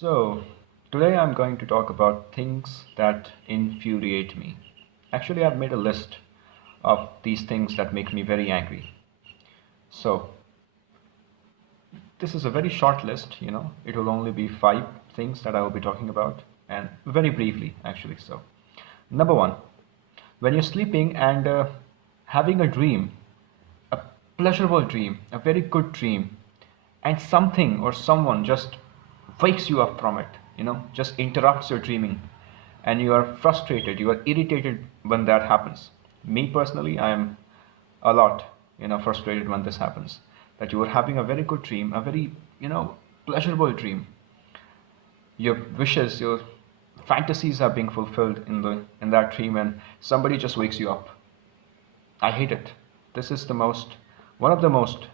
So, today I'm going to talk about things that infuriate me. Actually, I've made a list of these things that make me very angry. So, this is a very short list, it will only be 5 things that I will be talking about, and very briefly, actually. So, number one, when you're sleeping and having a dream, a pleasurable dream, a very good dream, and something or someone just wakes you up from it, just interrupts your dreaming, and you are frustrated, you are irritated when that happens. Me personally, I am a lot, frustrated when this happens. That you are having a very good dream, a very, pleasurable dream. Your wishes, your fantasies are being fulfilled in that dream, and somebody just wakes you up. I hate it. This is one of the most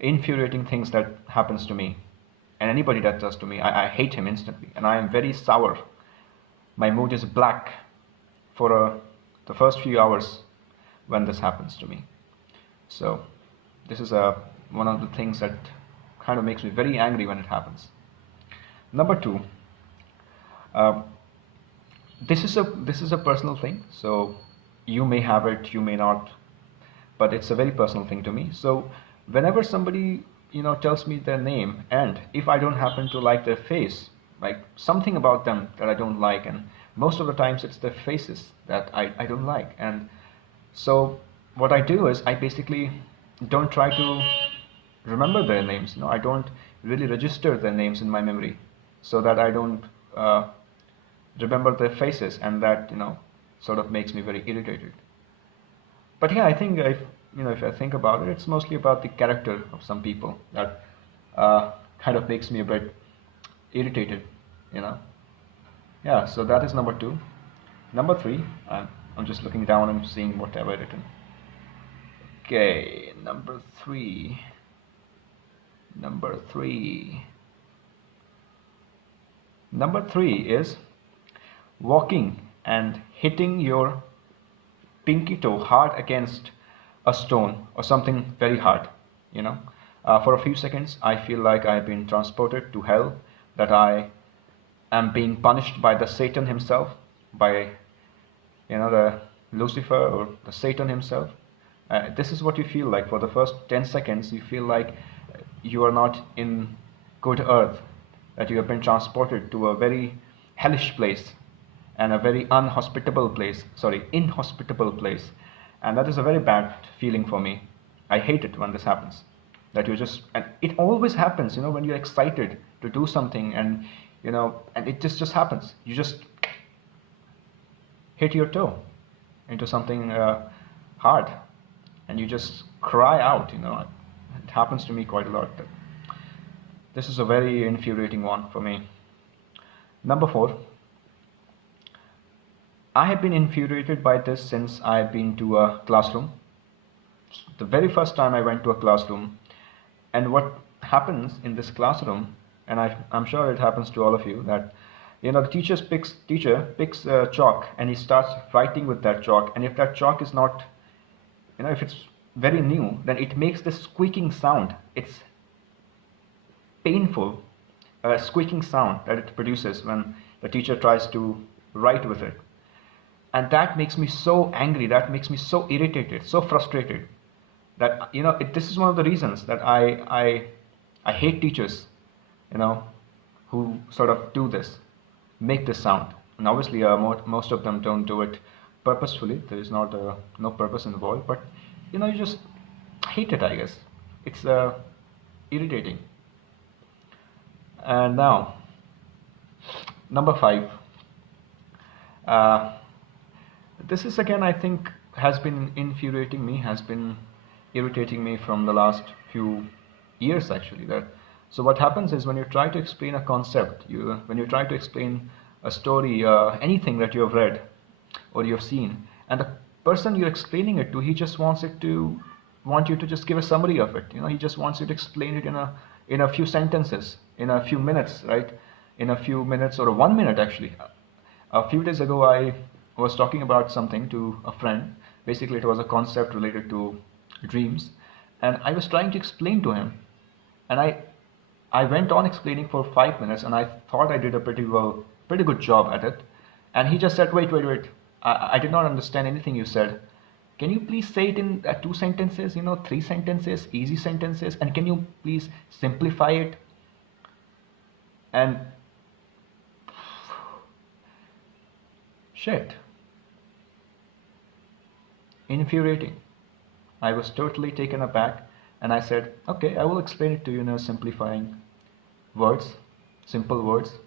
infuriating things that happens to me, and anybody that does to me, I hate him instantly, and I am very sour. My mood is black for the first few hours when this happens to me. So this is one of the things that kind of makes me very angry when it happens. Number two, uh, this is a personal thing, so you may have it, you may not, but it's a very personal thing to me. So whenever somebody tells me their name, and if I don't happen to like their face, like something about them that I don't like, and most of the times it's their faces that I don't like, and so what I do is I basically don't try to remember their names. I don't really register their names in my memory, so that I don't remember their faces, and that sort of makes me very irritated. But yeah, I think if I think about it, it's mostly about the character of some people that kind of makes me a bit irritated, you know. Yeah, so that is number two. Number three, I'm just looking down and seeing what I've written. Okay, number three. Number three is walking and hitting your pinky toe hard against a stone or something very hard, for a few seconds I feel like I've been transported to hell, that I am being punished by the Satan himself, by the Lucifer or the Satan himself. This is what you feel like. For the first 10 seconds you feel like you are not in good earth, that you have been transported to a very hellish place, and a very inhospitable place, and that is a very bad feeling for me. I hate it when this happens, that you just, and it always happens, when you're excited to do something, and and it just happens, you just hit your toe into something hard, and you just cry out. It happens to me quite a lot. This is a very infuriating one for me. Number four, I have been infuriated by this since I've been to a classroom. The very first time I went to a classroom, and what happens in this classroom, and I'm sure it happens to all of you, that the teacher picks chalk, and he starts writing with that chalk, and if that chalk is not, if it's very new, then it makes this squeaking sound. It's painful squeaking sound that it produces when the teacher tries to write with it. And that makes me so angry, that makes me so irritated, so frustrated, that this is one of the reasons that I hate teachers, who sort of do this, make this sound. And obviously most of them don't do it purposefully. There is not no purpose involved, but you just hate it, I guess. It's irritating. And now, number five. This is again, I think, has been infuriating me, has been irritating me from the last few years, actually. So what happens is, when you try to explain a concept, when you try to explain a story, anything that you have read or you have seen, and the person you're explaining it to, he just wants you to just give a summary of it. He just wants you to explain it in a few sentences, in a few minutes, right? In a few minutes, or 1 minute, actually. A few days ago, I was talking about something to a friend. Basically, it was a concept related to dreams, and I was trying to explain to him, and I went on explaining for 5 minutes, and I thought I did a pretty good job at it. And he just said, "Wait, wait, wait. I did not understand anything you said. Can you please say it in 2 sentences, 3 sentences, easy sentences, and can you please simplify it?" And shit, infuriating. I was totally taken aback, and I said, "Okay, I will explain it to you in simplifying words, simple words."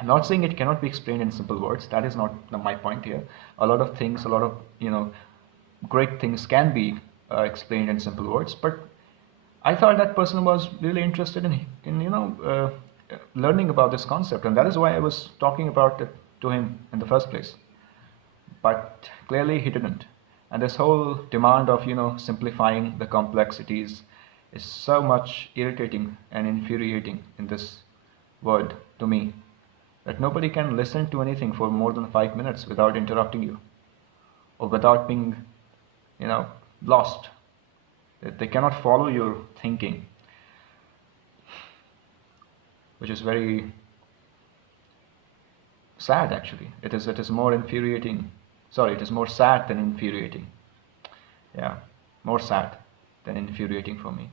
I'm not saying it cannot be explained in simple words. That is not my point here. A lot of things, a lot of great things can be explained in simple words. But I thought that person was really interested in learning about this concept, and that is why I was talking about it to him in the first place. But clearly he didn't. And this whole demand of simplifying the complexities is so much irritating and infuriating in this world to me, that nobody can listen to anything for more than 5 minutes without interrupting you, or without being, lost. That they cannot follow your thinking, which is very sad actually. It is more infuriating. Sorry, it is more sad than infuriating. Yeah, more sad than infuriating for me.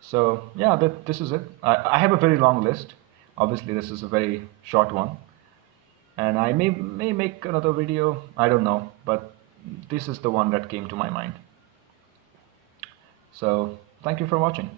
So yeah, this is it. I have a very long list. Obviously, this is a very short one, and I may make another video. I don't know, but this is the one that came to my mind. So thank you for watching.